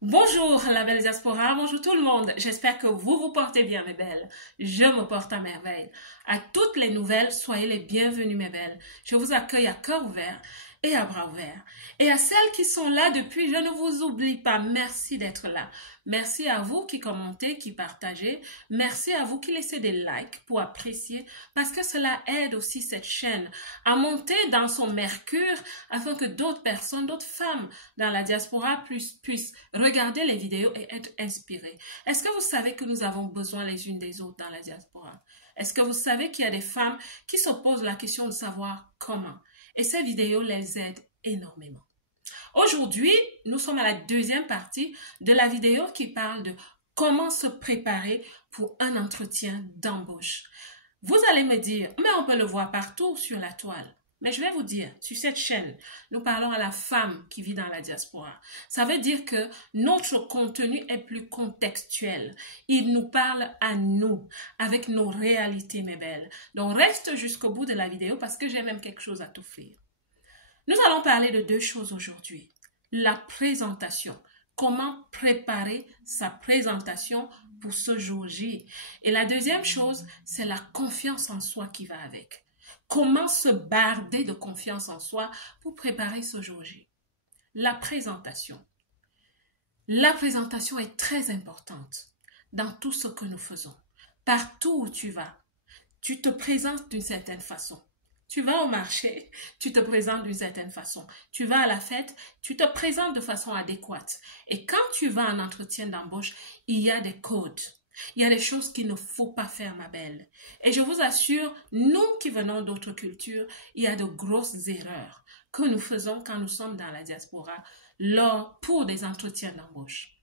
Bonjour la belle diaspora, bonjour tout le monde. J'espère que vous vous portez bien mes belles. Je me porte à merveille. À toutes les nouvelles, soyez les bienvenues mes belles. Je vous accueille à cœur ouvert et à bras ouverts. Et à celles qui sont là depuis, je ne vous oublie pas. Merci d'être là. Merci à vous qui commentez, qui partagez. Merci à vous qui laissez des likes pour apprécier parce que cela aide aussi cette chaîne à monter dans son mercure afin que d'autres personnes, d'autres femmes dans la diaspora puissent regarder les vidéos et être inspirées. Est-ce que vous savez que nous avons besoin les unes des autres dans la diaspora? Est-ce que vous savez qu'il y a des femmes qui se posent la question de savoir comment? Et ces vidéos les aident énormément. Aujourd'hui, nous sommes à la deuxième partie de la vidéo qui parle de comment se préparer pour un entretien d'embauche. Vous allez me dire, mais on peut le voir partout sur la toile. Mais je vais vous dire, sur cette chaîne, nous parlons à la femme qui vit dans la diaspora. Ça veut dire que notre contenu est plus contextuel. Il nous parle à nous, avec nos réalités, mes belles. Donc, reste jusqu'au bout de la vidéo parce que j'ai même quelque chose à t'offrir. Nous allons parler de deux choses aujourd'hui. La présentation. Comment préparer sa présentation pour ce jour J. Et la deuxième chose, c'est la confiance en soi qui va avec. Comment se barder de confiance en soi pour préparer ce jour J. La présentation. La présentation est très importante dans tout ce que nous faisons. Partout où tu vas, tu te présentes d'une certaine façon. Tu vas au marché, tu te présentes d'une certaine façon. Tu vas à la fête, tu te présentes de façon adéquate. Et quand tu vas en entretien d'embauche, il y a des codes. Il y a des choses qu'il ne faut pas faire, ma belle. Et je vous assure, nous qui venons d'autres cultures, il y a de grosses erreurs que nous faisons quand nous sommes dans la diaspora pour des entretiens d'embauche.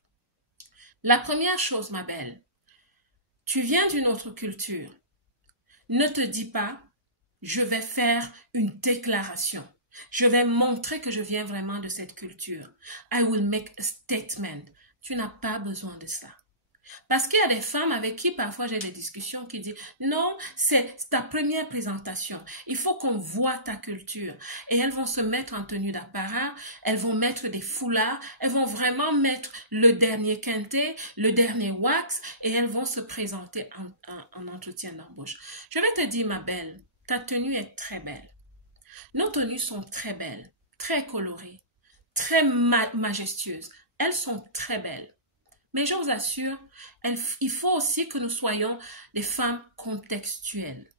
La première chose, ma belle, tu viens d'une autre culture. Ne te dis pas, je vais faire une déclaration. Je vais montrer que je viens vraiment de cette culture. I will make a statement. Tu n'as pas besoin de ça. Parce qu'il y a des femmes avec qui parfois j'ai des discussions qui disent non, c'est ta première présentation. Il faut qu'on voit ta culture. Et elles vont se mettre en tenue d'apparat, elles vont mettre des foulards, elles vont vraiment mettre le dernier quintet, le dernier wax et elles vont se présenter en entretien d'embauche. Je vais te dire ma belle, ta tenue est très belle. Nos tenues sont très belles, très colorées, très majestueuses. Elles sont très belles. Mais je vous assure, il faut aussi que nous soyons des femmes contextuelles.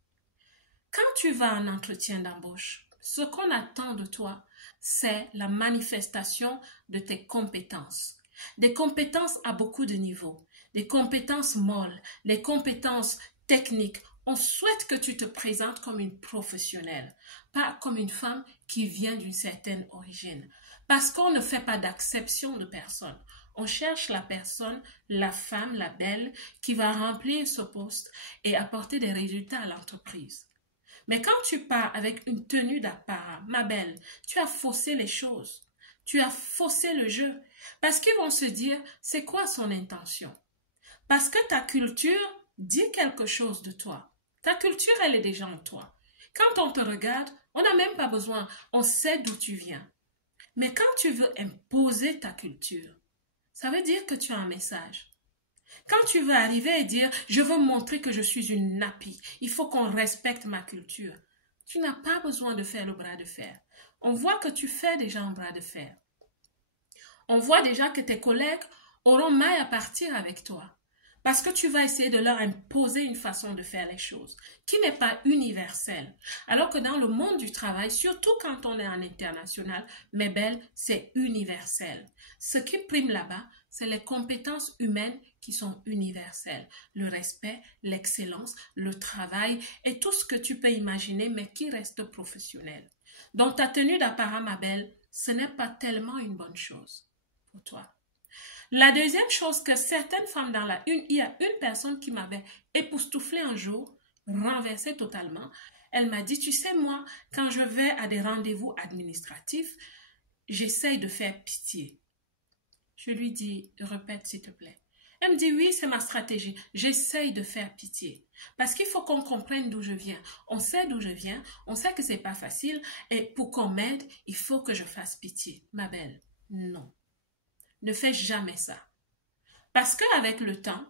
Quand tu vas en entretien d'embauche, ce qu'on attend de toi, c'est la manifestation de tes compétences. Des compétences à beaucoup de niveaux, des compétences molles, des compétences techniques. On souhaite que tu te présentes comme une professionnelle, pas comme une femme qui vient d'une certaine origine. Parce qu'on ne fait pas d'acception de personne. On cherche la personne, la femme, la belle, qui va remplir ce poste et apporter des résultats à l'entreprise. Mais quand tu pars avec une tenue d'apparat, ma belle, tu as faussé les choses. Tu as faussé le jeu. Parce qu'ils vont se dire, c'est quoi son intention? Parce que ta culture dit quelque chose de toi. Ta culture, elle est déjà en toi. Quand on te regarde, on n'a même pas besoin. On sait d'où tu viens. Mais quand tu veux imposer ta culture, ça veut dire que tu as un message. Quand tu veux arriver et dire « je veux montrer que je suis une nappie, il faut qu'on respecte ma culture », tu n'as pas besoin de faire le bras de fer. On voit que tu fais déjà un bras de fer. On voit déjà que tes collègues auront mal à partir avec toi parce que tu vas essayer de leur imposer une façon de faire les choses qui n'est pas universelle. Alors que dans le monde du travail, surtout quand on est en international, mes belles, c'est universel. Ce qui prime là-bas, c'est les compétences humaines qui sont universelles. Le respect, l'excellence, le travail et tout ce que tu peux imaginer, mais qui reste professionnel. Donc ta tenue d'apparat, ma belle, ce n'est pas tellement une bonne chose pour toi. La deuxième chose que certaines femmes il y a une personne qui m'avait époustouflée un jour, renversée totalement. Elle m'a dit, tu sais, moi, quand je vais à des rendez-vous administratifs, j'essaye de faire pitié. Je lui dis, répète s'il te plaît. Elle me dit, oui, c'est ma stratégie. J'essaye de faire pitié. Parce qu'il faut qu'on comprenne d'où je viens. On sait d'où je viens, on sait que c'est pas facile, et pour qu'on m'aide, il faut que je fasse pitié. Ma belle, non. ne fais jamais ça. Parce qu'avec le temps,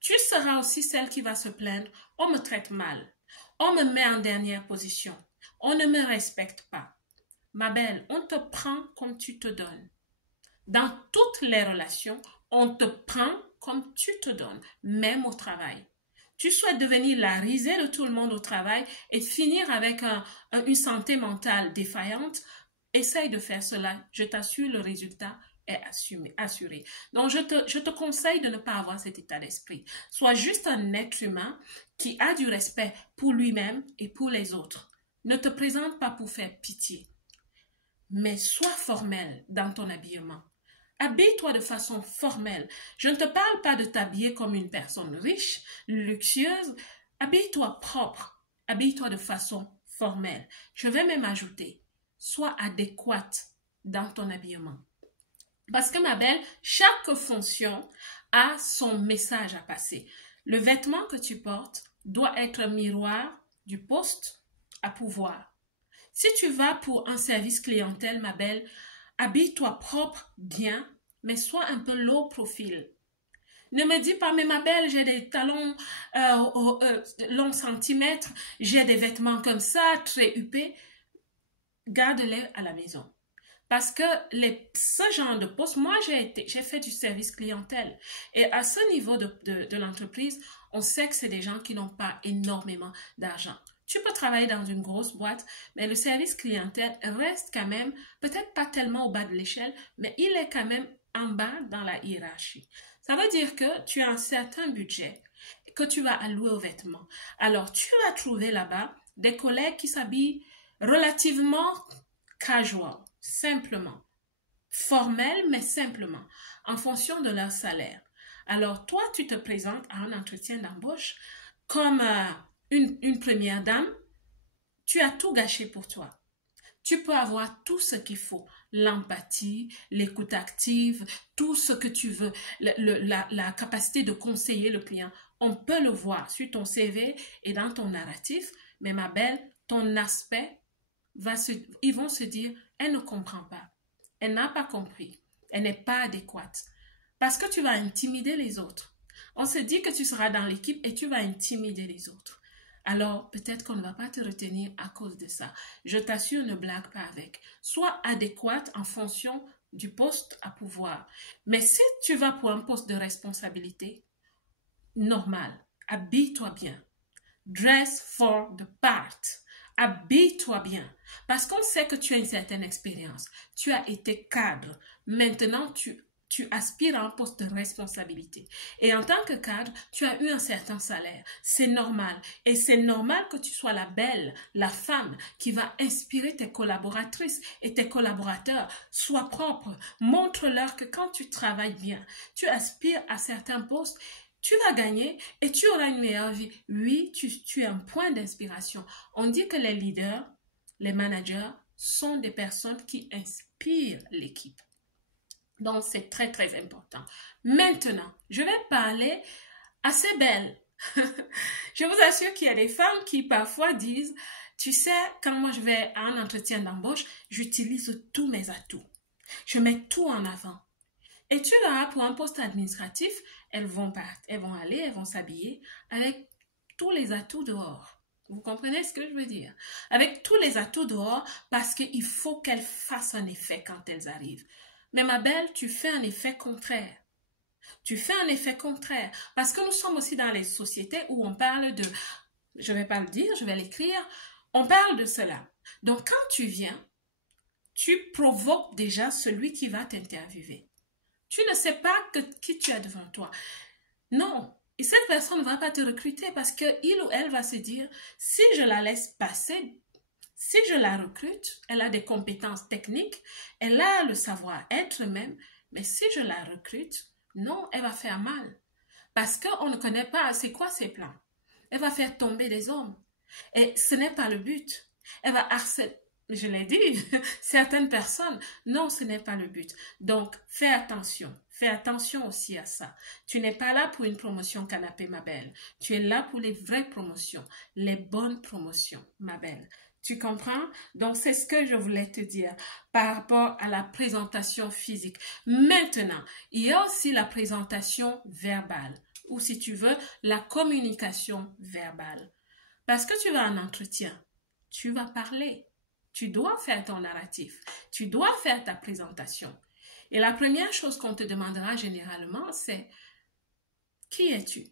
tu seras aussi celle qui va se plaindre. On me traite mal. On me met en dernière position. On ne me respecte pas. Ma belle, on te prend comme tu te donnes. Dans toutes les relations, on te prend comme tu te donnes, même au travail. Tu souhaites devenir la risée de tout le monde au travail et finir avec une santé mentale défaillante, essaye de faire cela. Je t'assure, le résultat est assuré. Donc, je te conseille de ne pas avoir cet état d'esprit. Sois juste un être humain qui a du respect pour lui-même et pour les autres. Ne te présente pas pour faire pitié, mais sois formel dans ton habillement. Habille-toi de façon formelle. Je ne te parle pas de t'habiller comme une personne riche, luxueuse. Habille-toi propre. Habille-toi de façon formelle. Je vais même ajouter, sois adéquate dans ton habillement. Parce que ma belle, chaque fonction a son message à passer. Le vêtement que tu portes doit être un miroir du poste à pouvoir. Si tu vas pour un service clientèle, ma belle, habille-toi propre, bien, mais sois un peu low profil. Ne me dis pas, mais ma belle, j'ai des talons longs centimètres, j'ai des vêtements comme ça, très huppés. Garde-les à la maison. Parce que ce genre de poste, moi j'ai fait du service clientèle. Et à ce niveau de l'entreprise, on sait que c'est des gens qui n'ont pas énormément d'argent. Tu peux travailler dans une grosse boîte, mais le service clientèle reste quand même, peut-être pas tellement au bas de l'échelle, mais il est quand même en bas dans la hiérarchie. Ça veut dire que tu as un certain budget que tu vas allouer aux vêtements. Alors, tu vas trouver là-bas des collègues qui s'habillent relativement casual, simplement, formel, mais simplement, en fonction de leur salaire. Alors, toi, tu te présentes à un entretien d'embauche comme une première dame, tu as tout gâché pour toi. Tu peux avoir tout ce qu'il faut, l'empathie, l'écoute active, tout ce que tu veux, la capacité de conseiller le client. On peut le voir sur ton CV et dans ton narratif, mais ma belle, ton aspect, ils vont se dire, elle ne comprend pas, elle n'a pas compris, elle n'est pas adéquate. Parce que tu vas intimider les autres. On se dit que tu seras dans l'équipe et tu vas intimider les autres. Alors, peut-être qu'on ne va pas te retenir à cause de ça. Je t'assure, ne blague pas avec. Sois adéquate en fonction du poste à pouvoir. Mais si tu vas pour un poste de responsabilité, normal, habille-toi bien. Dress for the part. Habille-toi bien. Parce qu'on sait que tu as une certaine expérience. Tu as été cadre. Maintenant, tu aspires à un poste de responsabilité. Et en tant que cadre, tu as eu un certain salaire. C'est normal. Et c'est normal que tu sois la belle, la femme qui va inspirer tes collaboratrices et tes collaborateurs. Sois propre. Montre-leur que quand tu travailles bien, tu aspires à certains postes, tu vas gagner et tu auras une meilleure vie. Oui, tu es un point d'inspiration. On dit que les leaders, les managers sont des personnes qui inspirent l'équipe. Donc, c'est très, très important. Maintenant, je vais parler à ces belles. Je vous assure qu'il y a des femmes qui parfois disent, tu sais, quand moi je vais à un entretien d'embauche, j'utilise tous mes atouts. Je mets tout en avant. Et tu verras, pour un poste administratif, elles vont aller, elles vont s'habiller avec tous les atouts dehors. Vous comprenez ce que je veux dire? Avec tous les atouts dehors, parce qu'il faut qu'elles fassent un effet quand elles arrivent. Mais ma belle, tu fais un effet contraire. Tu fais un effet contraire. Parce que nous sommes aussi dans les sociétés où on parle de, je ne vais pas le dire, je vais l'écrire, on parle de cela. Donc quand tu viens, tu provoques déjà celui qui va t'interviewer. Tu ne sais pas qui tu as devant toi. Non, et cette personne ne va pas te recruter parce qu'il ou elle va se dire, si je la laisse passer, si je la recrute, elle a des compétences techniques, elle a le savoir-être même, mais si je la recrute, non, elle va faire mal. Parce qu'on ne connaît pas c'est quoi ses plans. Elle va faire tomber des hommes. Et ce n'est pas le but. Elle va harceler, je l'ai dit, certaines personnes. Non, ce n'est pas le but. Donc, fais attention. Fais attention aussi à ça. Tu n'es pas là pour une promotion canapé, ma belle. Tu es là pour les vraies promotions, les bonnes promotions, ma belle. Tu comprends? Donc, c'est ce que je voulais te dire par rapport à la présentation physique. Maintenant, il y a aussi la présentation verbale, ou si tu veux, la communication verbale. Parce que tu vas en entretien, tu vas parler. Tu dois faire ton narratif. Tu dois faire ta présentation. Et la première chose qu'on te demandera généralement, c'est qui es-tu?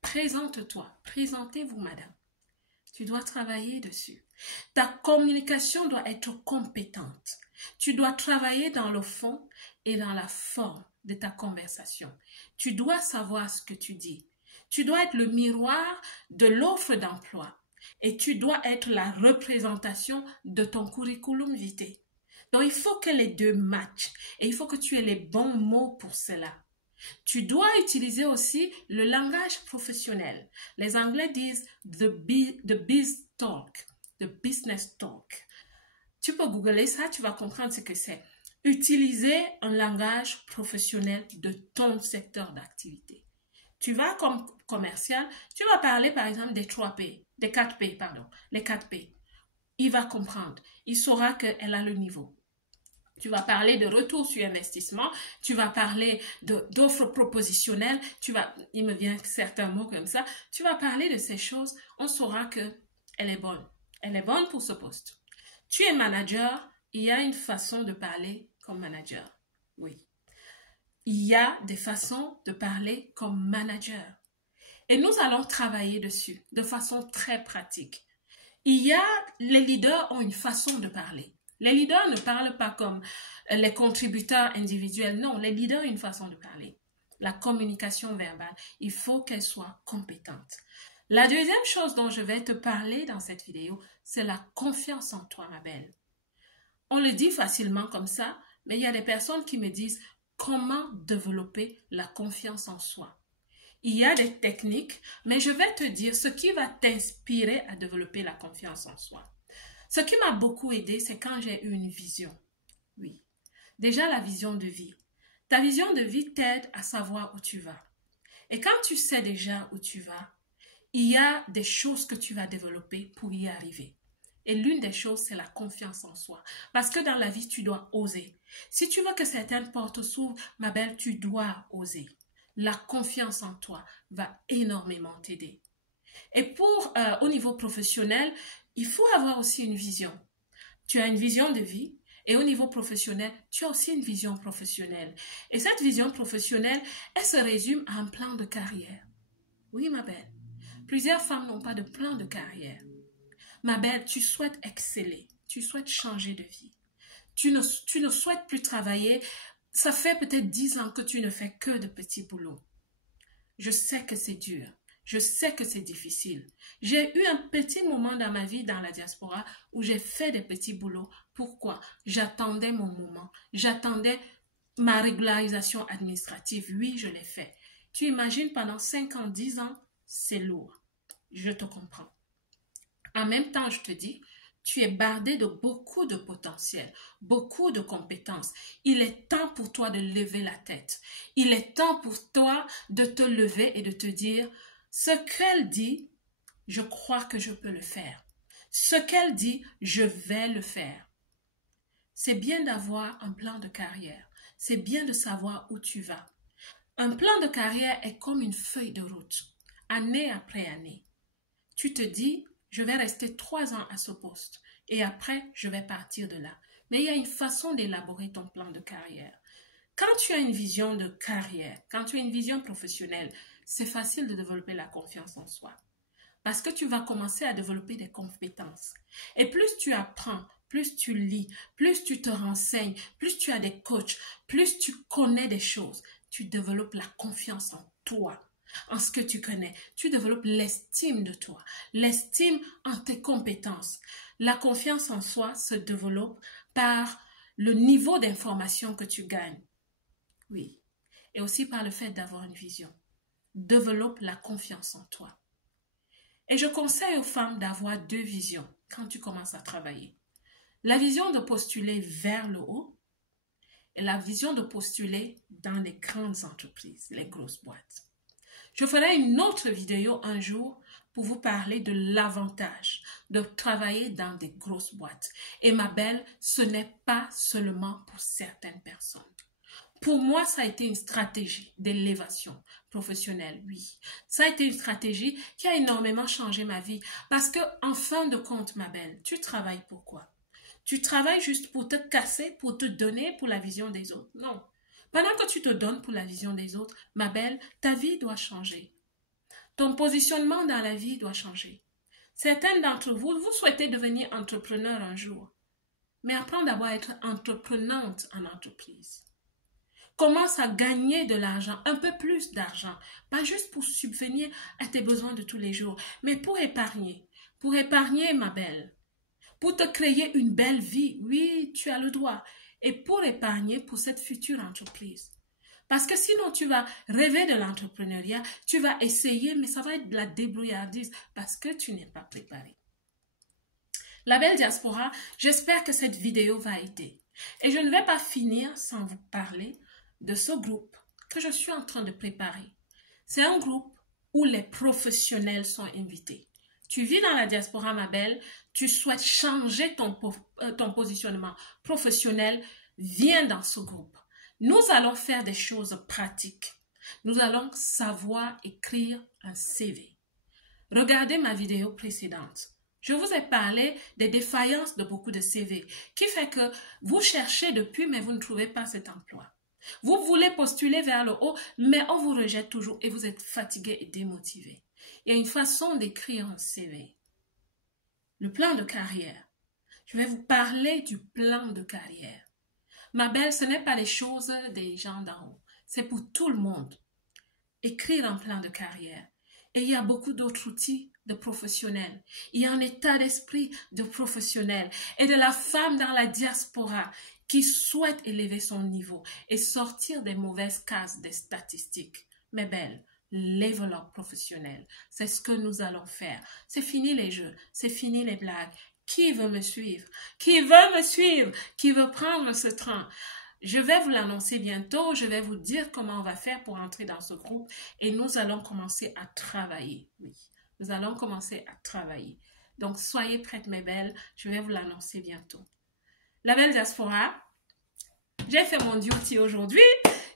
Présente-toi. Présentez-vous, madame. Tu dois travailler dessus. Ta communication doit être compétente. Tu dois travailler dans le fond et dans la forme de ta conversation. Tu dois savoir ce que tu dis. Tu dois être le miroir de l'offre d'emploi et tu dois être la représentation de ton curriculum vitae. Donc, il faut que les deux matchent et il faut que tu aies les bons mots pour cela. Tu dois utiliser aussi le langage professionnel. Les Anglais disent the biz talk, the business talk. Tu peux googler ça, tu vas comprendre ce que c'est. Utiliser un langage professionnel de ton secteur d'activité. Tu vas comme commercial, tu vas parler par exemple des 3P, des 4P, pardon, les 4P. Il va comprendre, il saura qu'elle a le niveau. Tu vas parler de retour sur investissement, tu vas parler d'offres propositionnelles, il me vient certains mots comme ça, tu vas parler de ces choses, on saura qu'elle est bonne. Elle est bonne pour ce poste. Tu es manager, il y a une façon de parler comme manager. Oui. Il y a des façons de parler comme manager. Et nous allons travailler dessus de façon très pratique. Les leaders ont une façon de parler. Les leaders ne parlent pas comme les contributeurs individuels. Non, les leaders ont une façon de parler. La communication verbale, il faut qu'elle soit compétente. La deuxième chose dont je vais te parler dans cette vidéo, c'est la confiance en toi, ma belle. On le dit facilement comme ça, mais il y a des personnes qui me disent comment développer la confiance en soi. Il y a des techniques, mais je vais te dire ce qui va t'inspirer à développer la confiance en soi. Ce qui m'a beaucoup aidé, c'est quand j'ai eu une vision. Oui, déjà la vision de vie. Ta vision de vie t'aide à savoir où tu vas. Et quand tu sais déjà où tu vas, il y a des choses que tu vas développer pour y arriver. Et l'une des choses, c'est la confiance en soi. Parce que dans la vie, tu dois oser. Si tu veux que certaines portes s'ouvrent, ma belle, tu dois oser. La confiance en toi va énormément t'aider. Et au niveau professionnel, il faut avoir aussi une vision. Tu as une vision de vie et au niveau professionnel, tu as aussi une vision professionnelle. Et cette vision professionnelle, elle se résume à un plan de carrière. Oui, ma belle. Plusieurs femmes n'ont pas de plan de carrière. Ma belle, tu souhaites exceller, tu souhaites changer de vie. Tu ne souhaites plus travailler. Ça fait peut-être 10 ans que tu ne fais que de petits boulots. Je sais que c'est dur. Je sais que c'est difficile. J'ai eu un petit moment dans ma vie dans la diaspora où j'ai fait des petits boulots. Pourquoi? J'attendais mon moment. J'attendais ma régularisation administrative. Oui, je l'ai fait. Tu imagines pendant 5 ans, 10 ans, c'est lourd. Je te comprends. En même temps, je te dis, tu es bardé de beaucoup de potentiel, beaucoup de compétences. Il est temps pour toi de lever la tête. Il est temps pour toi de te lever et de te dire, ce qu'elle dit, je crois que je peux le faire. Ce qu'elle dit, je vais le faire. C'est bien d'avoir un plan de carrière. C'est bien de savoir où tu vas. Un plan de carrière est comme une feuille de route, année après année. Tu te dis, je vais rester 3 ans à ce poste et après, je vais partir de là. Mais il y a une façon d'élaborer ton plan de carrière. Quand tu as une vision de carrière, quand tu as une vision professionnelle, c'est facile de développer la confiance en soi. Parce que tu vas commencer à développer des compétences. Et plus tu apprends, plus tu lis, plus tu te renseignes, plus tu as des coachs, plus tu connais des choses, tu développes la confiance en toi, en ce que tu connais. Tu développes l'estime de toi, l'estime en tes compétences. La confiance en soi se développe par le niveau d'information que tu gagnes. Oui. Et aussi par le fait d'avoir une vision. Développe la confiance en toi. Et je conseille aux femmes d'avoir 2 visions quand tu commences à travailler. La vision de postuler vers le haut et la vision de postuler dans les grandes entreprises, les grosses boîtes. Je ferai une autre vidéo un jour pour vous parler de l'avantage de travailler dans des grosses boîtes. Et ma belle, ce n'est pas seulement pour certaines personnes. Pour moi, ça a été une stratégie d'élévation professionnelle, oui. Ça a été une stratégie qui a énormément changé ma vie. Parce que, en fin de compte, ma belle, tu travailles pour quoi? Tu travailles juste pour te casser, pour te donner pour la vision des autres? Non. Pendant que tu te donnes pour la vision des autres, ma belle, ta vie doit changer. Ton positionnement dans la vie doit changer. Certains d'entre vous, vous souhaitez devenir entrepreneur un jour, mais apprends d'abord à être entreprenante en entreprise. Commence à gagner de l'argent, un peu plus d'argent, pas juste pour subvenir à tes besoins de tous les jours, mais pour épargner, ma belle, pour te créer une belle vie. Oui, tu as le droit, et pour épargner pour cette future entreprise. Parce que sinon, tu vas rêver de l'entrepreneuriat, tu vas essayer, mais ça va être de la débrouillardise parce que tu n'es pas préparé. La belle diaspora, j'espère que cette vidéo va aider. Et je ne vais pas finir sans vous parler de ce groupe que je suis en train de préparer. C'est un groupe où les professionnels sont invités. Tu vis dans la diaspora, ma belle, tu souhaites changer ton positionnement professionnel, viens dans ce groupe. Nous allons faire des choses pratiques. Nous allons savoir écrire un CV. Regardez ma vidéo précédente. Je vous ai parlé des défaillances de beaucoup de CV, qui fait que vous cherchez depuis, mais vous ne trouvez pas cet emploi. Vous voulez postuler vers le haut, mais on vous rejette toujours et vous êtes fatigué et démotivé. Il y a une façon d'écrire un CV. Le plan de carrière. Je vais vous parler du plan de carrière. Ma belle, ce n'est pas les choses des gens d'en haut. C'est pour tout le monde. Écrire un plan de carrière. Et il y a beaucoup d'autres outils de professionnels. Il y a un état d'esprit de professionnel et de la femme dans la diaspora qui souhaite élever son niveau et sortir des mauvaises cases des statistiques. Mes belles, l'enveloppe professionnelle, c'est ce que nous allons faire. C'est fini les jeux, c'est fini les blagues. Qui veut me suivre? Qui veut me suivre? Qui veut prendre ce train? Je vais vous l'annoncer bientôt. Je vais vous dire comment on va faire pour entrer dans ce groupe et nous allons commencer à travailler. Oui, nous allons commencer à travailler. Donc, soyez prêtes, mes belles. Je vais vous l'annoncer bientôt. La belle diaspora, j'ai fait mon duty aujourd'hui.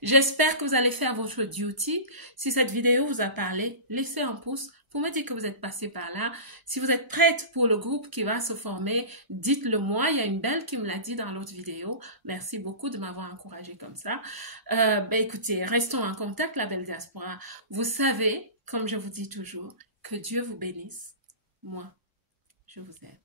J'espère que vous allez faire votre duty. Si cette vidéo vous a parlé, laissez un pouce pour me dire que vous êtes passé par là. Si vous êtes prête pour le groupe qui va se former, dites-le moi. Il y a une belle qui me l'a dit dans l'autre vidéo. Merci beaucoup de m'avoir encouragé comme ça. Écoutez, restons en contact, la belle diaspora. Vous savez, comme je vous dis toujours, que Dieu vous bénisse. Moi, je vous aime.